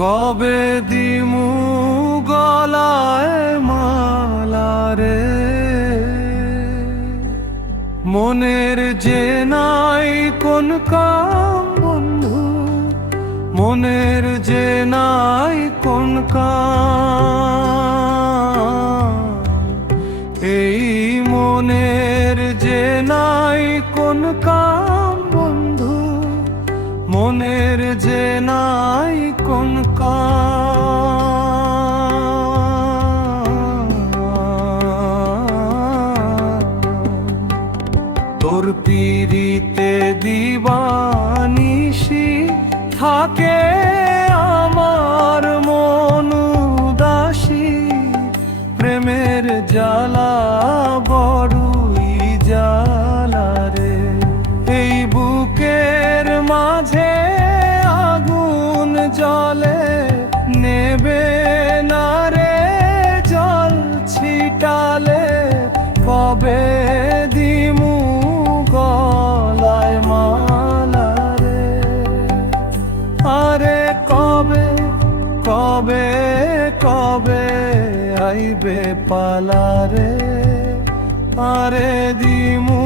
কবে দিমু গলায় মালা রে, মনের যে নাই কোন কাম বন্ধু, মনের যে নাই কোন কাম, এই মনের যে নাই কোন কাম বন্ধু, মনের যে নাই কোন কাম। তোর পিরিতে দিবানিশি থাকে আমার মন উদাসী, প্রেমের জ্বালা বড়ই জ্বালা রে, এই বুকের মাঝে আগুন জ্বলে, নেবে না রে জল ছিটালে, কবে দিমু গলায় মালা রে, আরে কবে কবে কবে আইবে পালা রে, আরে দিমু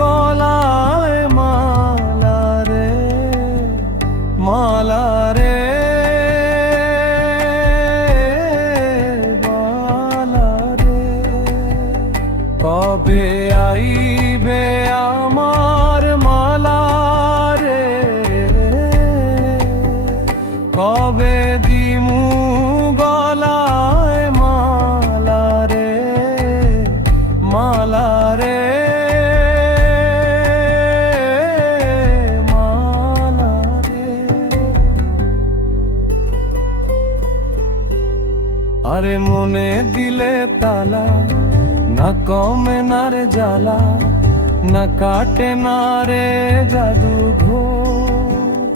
গলায় মালা রে, মালা রে, মালা রে। কবে আইবে আমার মালা রে, কবে দিমু গলায় মালা রে, মালা রে, মালা রে। আরে মনে দিলে তালা, না কমে না রে জ্বালা, না কাটে না রে জাদু ঘোর,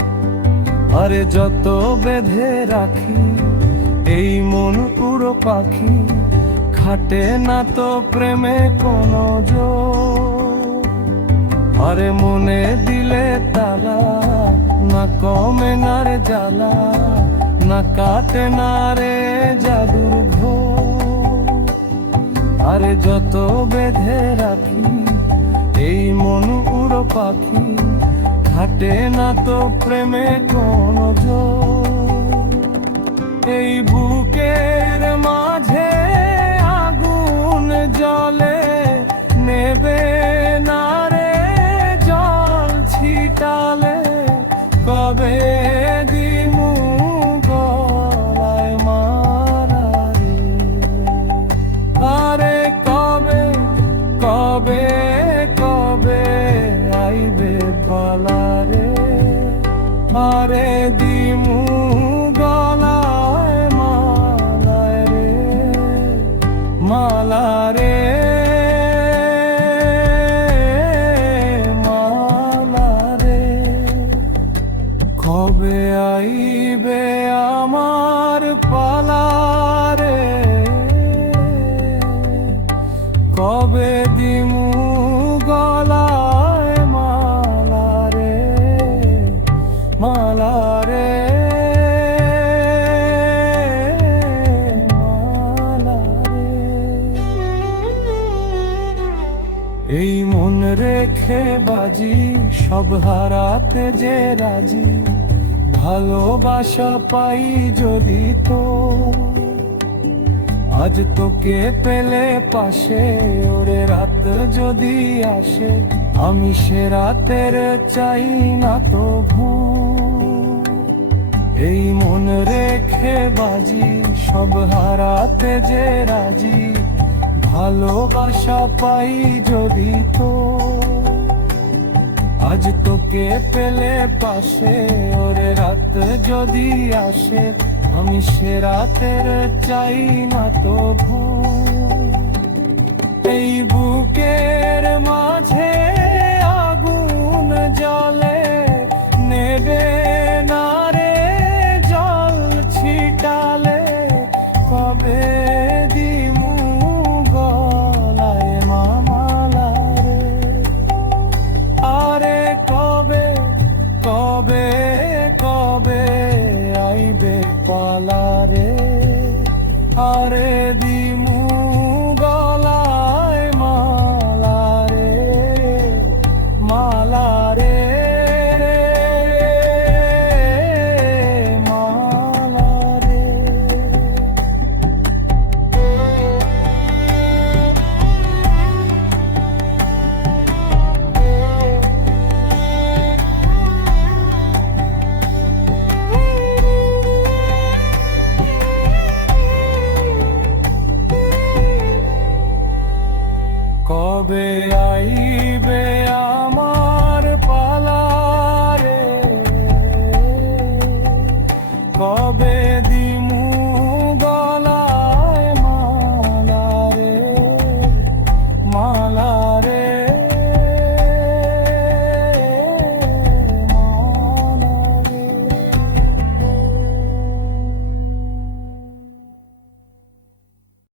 আরে যত বেঁধে রাখি এই মন উড়ো পাখি, খাটে না তো প্রেমে কোনো জোর, আরে মনে দিলে তালা, না কমে না রে জ্বালা, না কাটে না রে জাদুর ঘোর, আরে যত বেঁধে রাখি এই মন উড়ো পাখি, খাটে না তো প্রেমে কোনো জোর, এই বুকের মাঝে আগুন জ্বলে, নেবে না রে জল ছিটালে, কবে দিমু গলায় মালা রে, আরে কবে কবে কবে আইবে পালা রে, আরে দিমু গলায় মালা রে, মালা রে, মালা রে। কবে আইবে আমার পালা রে, কবে দিমু গলায় মালা রে, মালা রে, মালা রে। এই মন রেখে বাজি সব হারাতে যে রাজি, ভালোবাসা পাই যদি তো, আজ তোকে পেলে পাশে ওরে রাত যদি আসে, আমি সে রাতের চাই না তো ভুল, এই মন রেখে বাজি সব হারাতে যে রাজি, ভালোবাসা পাই যদি তো, আজ তোকে পেলে পাশে ওরে রাত যদি আসে, আমি সে রাতের চাই না তো ভুল, এই বুকের মাঝে আগুন জ্বলে, নেবে না রে জল ছিটালে, কবে দিমু গলায় মালা রে, আরে কবে কবে কবে আইবে পালারে, আরে দিমু গলায় মালারে, মালারে, মালারে। কবে আইবে আমার পালারে, কবে